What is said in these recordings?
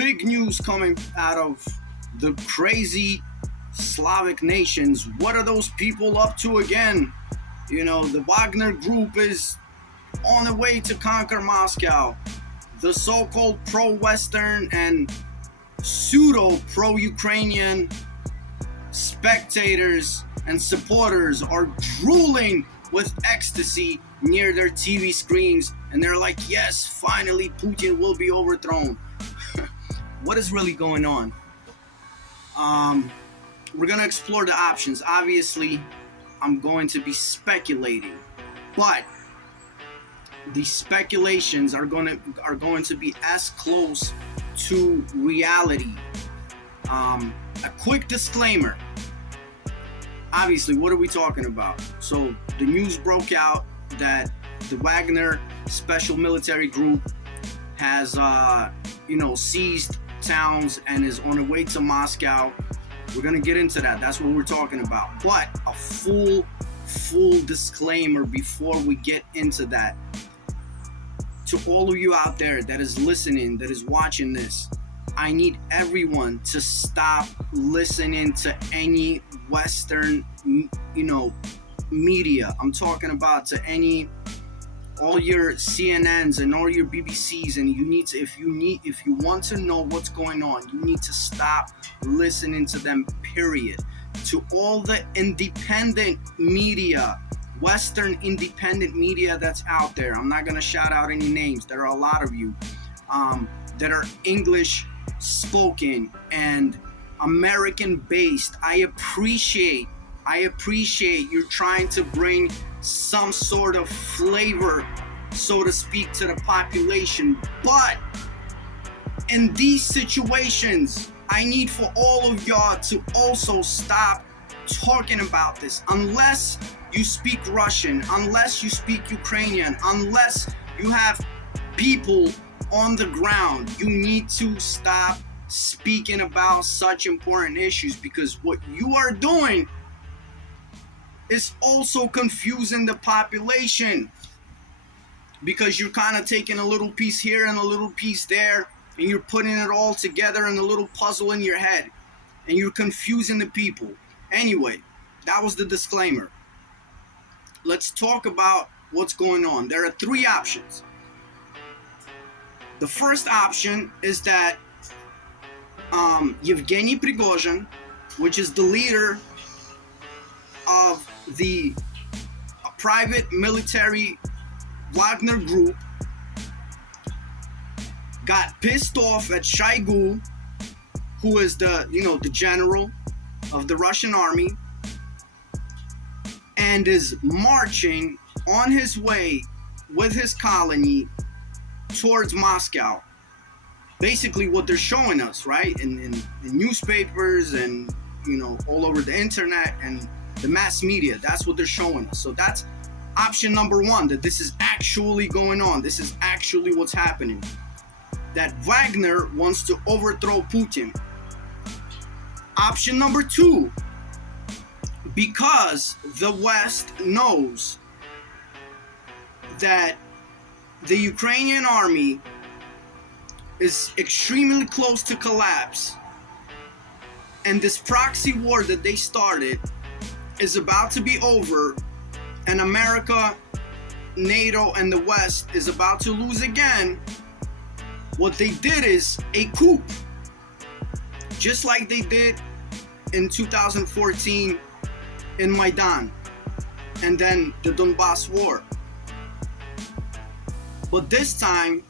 big news coming out of the crazy Slavic nations. What are those people up to again? You know, the Wagner group is on the way to conquer Moscow. The so-called pro-Western and pseudo-pro-Ukrainian spectators and supporters are drooling with ecstasy near their TV screens, and they're like, yes, finally Putin will be overthrown. What is really going on? We're gonna explore the options. Obviously, I'm going to be speculating, but the speculations are going to be as close to reality. A quick disclaimer. Obviously, what are we talking about? So the news broke out that the Wagner special military group has, seized towns and is on the way to Moscow. We're gonna get into that. That's what we're talking about. But a full disclaimer before we get into that. To all of you out there that is listening, that is watching this, I need everyone to stop listening to any Western, media. I'm talking about to all your CNNs and all your BBCs, and you need to, if you want to know what's going on, you need to stop listening to them, period. To all the independent media, Western independent media that's out there, I'm not going to shout out any names. There are a lot of you that are English spoken and American based. I appreciate you're trying to bring some sort of flavor, so to speak, to the population. But in these situations, I need for all of y'all to also stop talking about this. Unless you speak Russian, unless you speak Ukrainian, unless you have people on the ground, you need to stop speaking about such important issues, because what you are doing is also confusing the population, because you're kind of taking a little piece here and a little piece there, and you're putting it all together in a little puzzle in your head, and you're confusing the people. Anyway, that was the disclaimer. Let's talk about what's going on. There are three options. The first option is that Yevgeny Prigozhin, which is the leader of the private military Wagner group, got pissed off at Shoigu, who is the general of the Russian army, and is marching on his way with his colony towards Moscow. Basically what they're showing us, right, in newspapers and all over the internet and the mass media. That's what they're showing us. So that's option number one, that this is actually going on. This is actually what's happening. That Wagner wants to overthrow Putin. Option number two, because the West knows that the Ukrainian army is extremely close to collapse, and this proxy war that they started is about to be over, and America, NATO, and the West is about to lose again. What they did is a coup, just like they did in 2014 in Maidan, and then the Donbass war. But this time,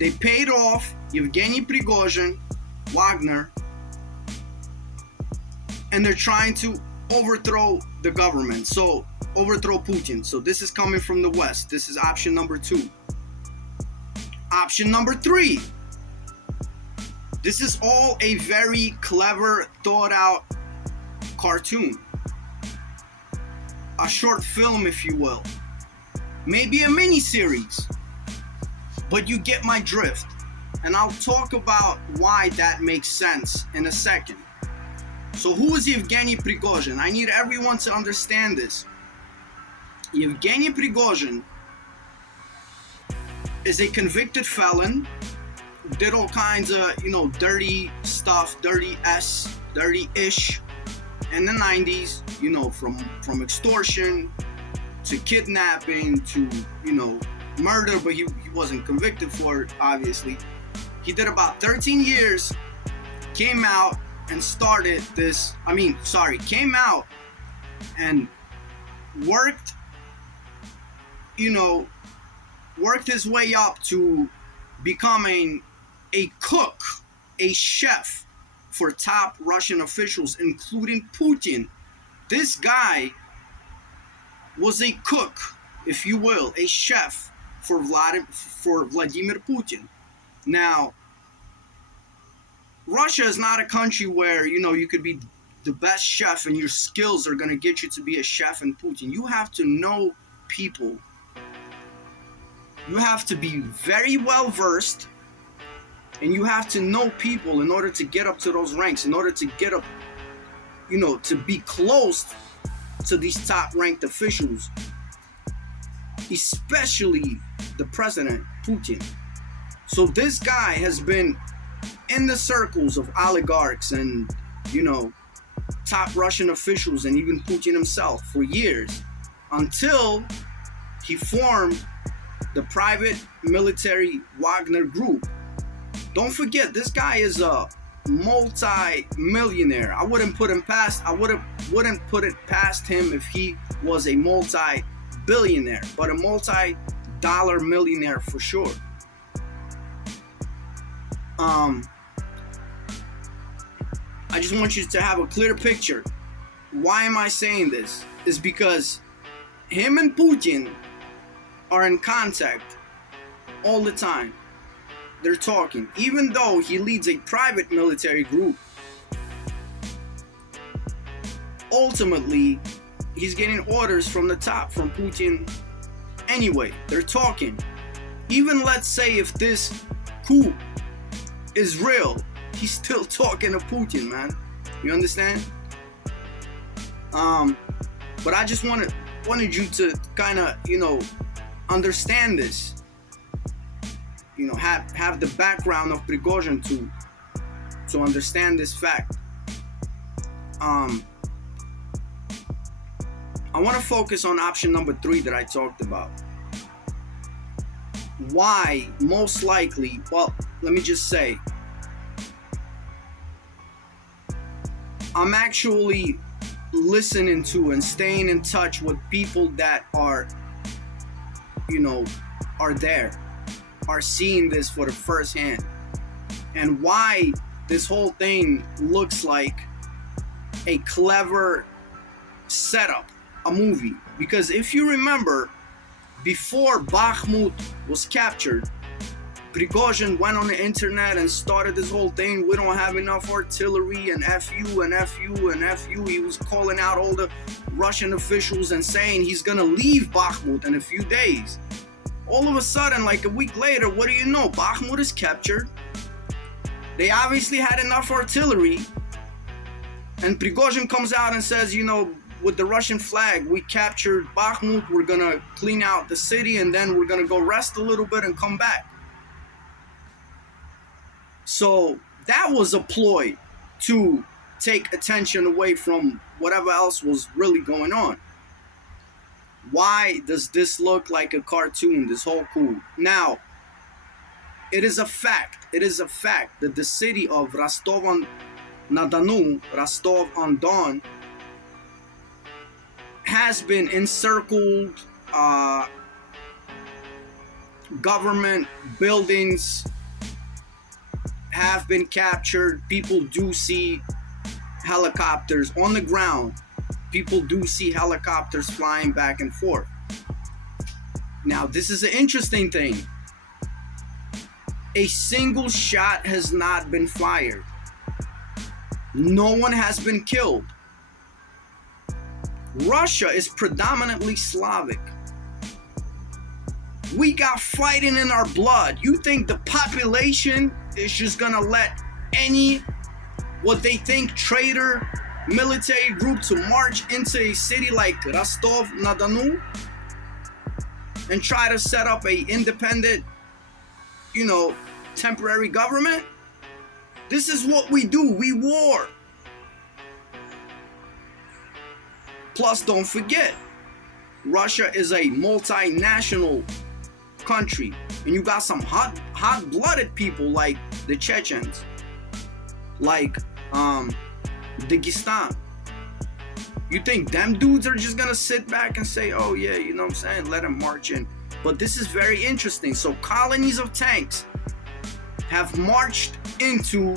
they paid off Yevgeny Prigozhin, Wagner, and they're trying to overthrow the government. So, overthrow Putin. So this is coming from the West. This is option number two. Option number three. This is all a very clever, thought out cartoon. A short film, if you will. Maybe a mini series. But you get my drift. And I'll talk about why that makes sense in a second. So who is Yevgeny Prigozhin? I need everyone to understand this. Yevgeny Prigozhin is a convicted felon did all kinds of, dirty stuff, dirty-ish in the 90s, from extortion to kidnapping to, murder, but he wasn't convicted for it, obviously. He did about 13 years, came out and started this, came out and worked, worked his way up to becoming a cook, a chef for top Russian officials, including Putin. This guy was a cook, if you will, a chef for Vladimir Putin. Now, Russia is not a country where, you could be the best chef and your skills are going to get you to be a chef in Putin. You have to know people. You have to be very well versed, and you have to know people in order to get up to those ranks, in order to get up, to be close to these top ranked officials, especially the president, Putin. So this guy has been in the circles of oligarchs and, top Russian officials and even Putin himself for years, until he formed the private military Wagner group. Don't forget, this guy is a multi-millionaire. I wouldn't put it past him if he was a multi-billionaire, but a multi-dollar millionaire for sure. I just want you to have a clear picture. Why am I saying this? Is because him and Putin are in contact all the time. They're talking. Even though he leads a private military group, ultimately, he's getting orders from the top, from Putin. Anyway, they're talking. Even let's say if this coup is real, he's still talking to Putin, man. You understand? But I just wanted you to kind of, understand this. Have the background of Prigozhin to understand this fact. I want to focus on option number 3 that I talked about. Why, most likely, well, let me just say, I'm actually listening to and staying in touch with people that are there, are seeing this for the first hand, and why this whole thing looks like a clever setup, a movie. Because if you remember, before Bakhmut was captured, Prigozhin went on the internet and started this whole thing. We don't have enough artillery, and F you and F you and F you. He was calling out all the Russian officials and saying he's gonna leave Bakhmut in a few days. All of a sudden, like a week later, what do you know? Bakhmut is captured. They obviously had enough artillery. And Prigozhin comes out and says, with the Russian flag, we captured Bakhmut. We're gonna clean out the city, and then we're gonna go rest a little bit and come back. So that was a ploy to take attention away from whatever else was really going on. Why does this look like a cartoon, this whole coup? Now, it is a fact that the city of Rostov-on-Don, has been encircled. Government buildings have been captured. People do see helicopters on the ground. People do see helicopters flying back and forth. Now, this is an interesting thing. A single shot has not been fired. No one has been killed. Russia is predominantly Slavic. We got fighting in our blood. You think the population is just gonna let any, what they think, traitor military group to march into a city like Rostov-on-Don and try to set up a independent, temporary government? This is what we do. We war. Plus, don't forget, Russia is a multinational country, and you got some hot-blooded people like the Chechens, like Dagestan. You think them dudes are just gonna sit back and say, oh yeah, you know what I'm saying, let them march in? But this is very interesting. So colonies of tanks have marched into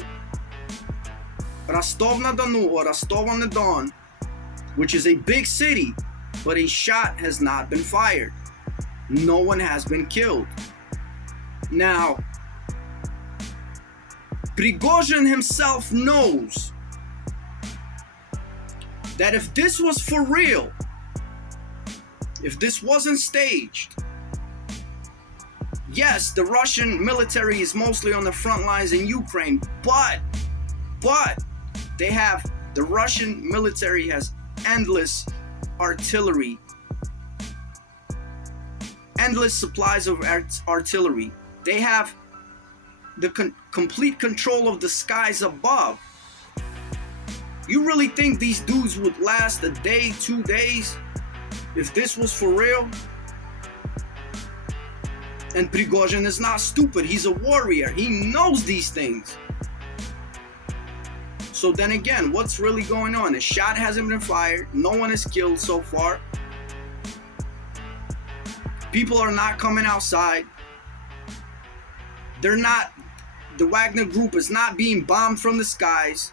Rostov-na-Donu or Rostov-on-the-Don, which is a big city, but a shot has not been fired. No one has been killed. Now, Prigozhin himself knows that if this was for real, if this wasn't staged, yes, the Russian military is mostly on the front lines in Ukraine, but the Russian military has endless artillery, endless supplies of artillery. They have the complete control of the skies above. You really think these dudes would last a day, 2 days, if this was for real? And Prigozhin is not stupid. He's a warrior. He knows these things. So then again, what's really going on? A shot hasn't been fired. No one is killed so far. People are not coming outside. The Wagner group is not being bombed from the skies.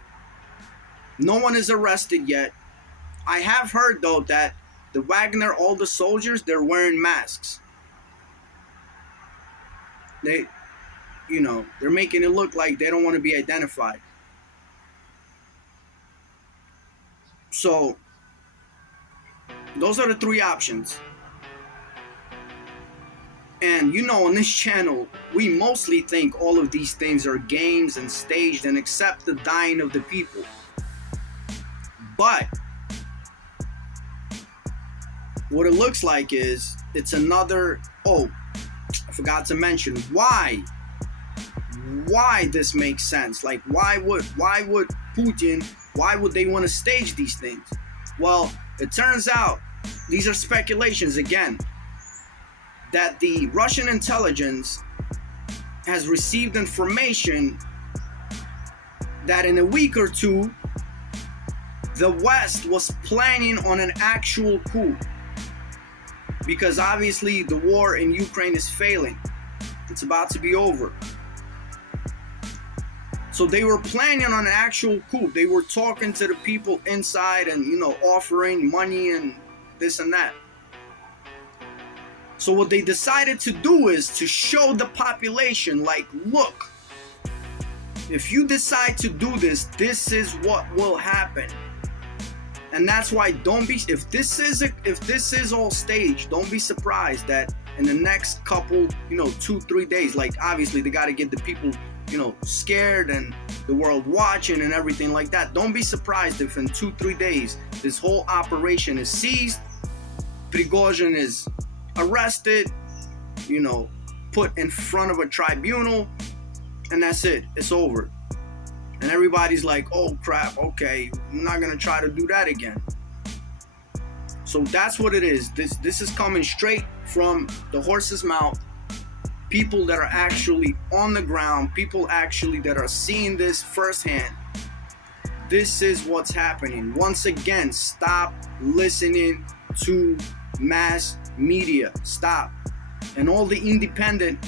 No one is arrested yet. I have heard though that the Wagner, all the soldiers, they're wearing masks. They're making it look like they don't want to be identified. So those are the three options. And on this channel, we mostly think all of these things are games and staged and accept the dying of the people. But what it looks like is it's another, I forgot to mention why this makes sense. Like why would Putin, why would they want to stage these things? Well, it turns out these are speculations again, that the Russian intelligence has received information that in a week or two the West was planning on an actual coup, because obviously the war in Ukraine is failing. It's about to be over. So they were planning on an actual coup. They were talking to the people inside and, offering money and this and that. So what they decided to do is to show the population, like, look, if you decide to do this, this is what will happen. And that's why if this is all staged, don't be surprised that in the next couple, 2-3 days, like obviously they got to get the people, scared and the world watching and everything like that. Don't be surprised if in 2-3 days this whole operation is seized, Prigozhin is arrested, put in front of a tribunal, and that's it. It's over. And everybody's like, oh crap, okay, I'm not gonna try to do that again. So that's what it is. This is coming straight from the horse's mouth. People that are actually on the ground, people actually that are seeing this firsthand. This is what's happening. Once again, stop listening to mass media. Stop. And all the independent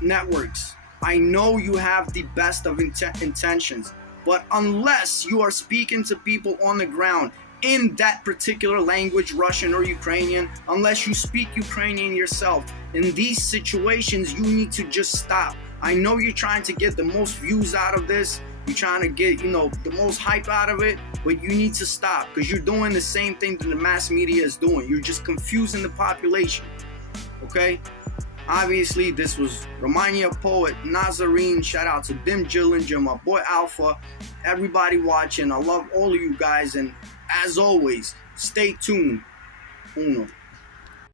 networks. I know you have the best of intentions, but unless you are speaking to people on the ground in that particular language, Russian or Ukrainian, unless you speak Ukrainian yourself, in these situations, you need to just stop. I know you're trying to get the most views out of this. You're trying to get, the most hype out of it, but you need to stop because you're doing the same thing that the mass media is doing. You're just confusing the population, okay? Obviously, this was Romania poet Nazarene. Shout out to Dim Gillinger, my boy Alpha, everybody watching. I love all of you guys, and as always, stay tuned. Uno.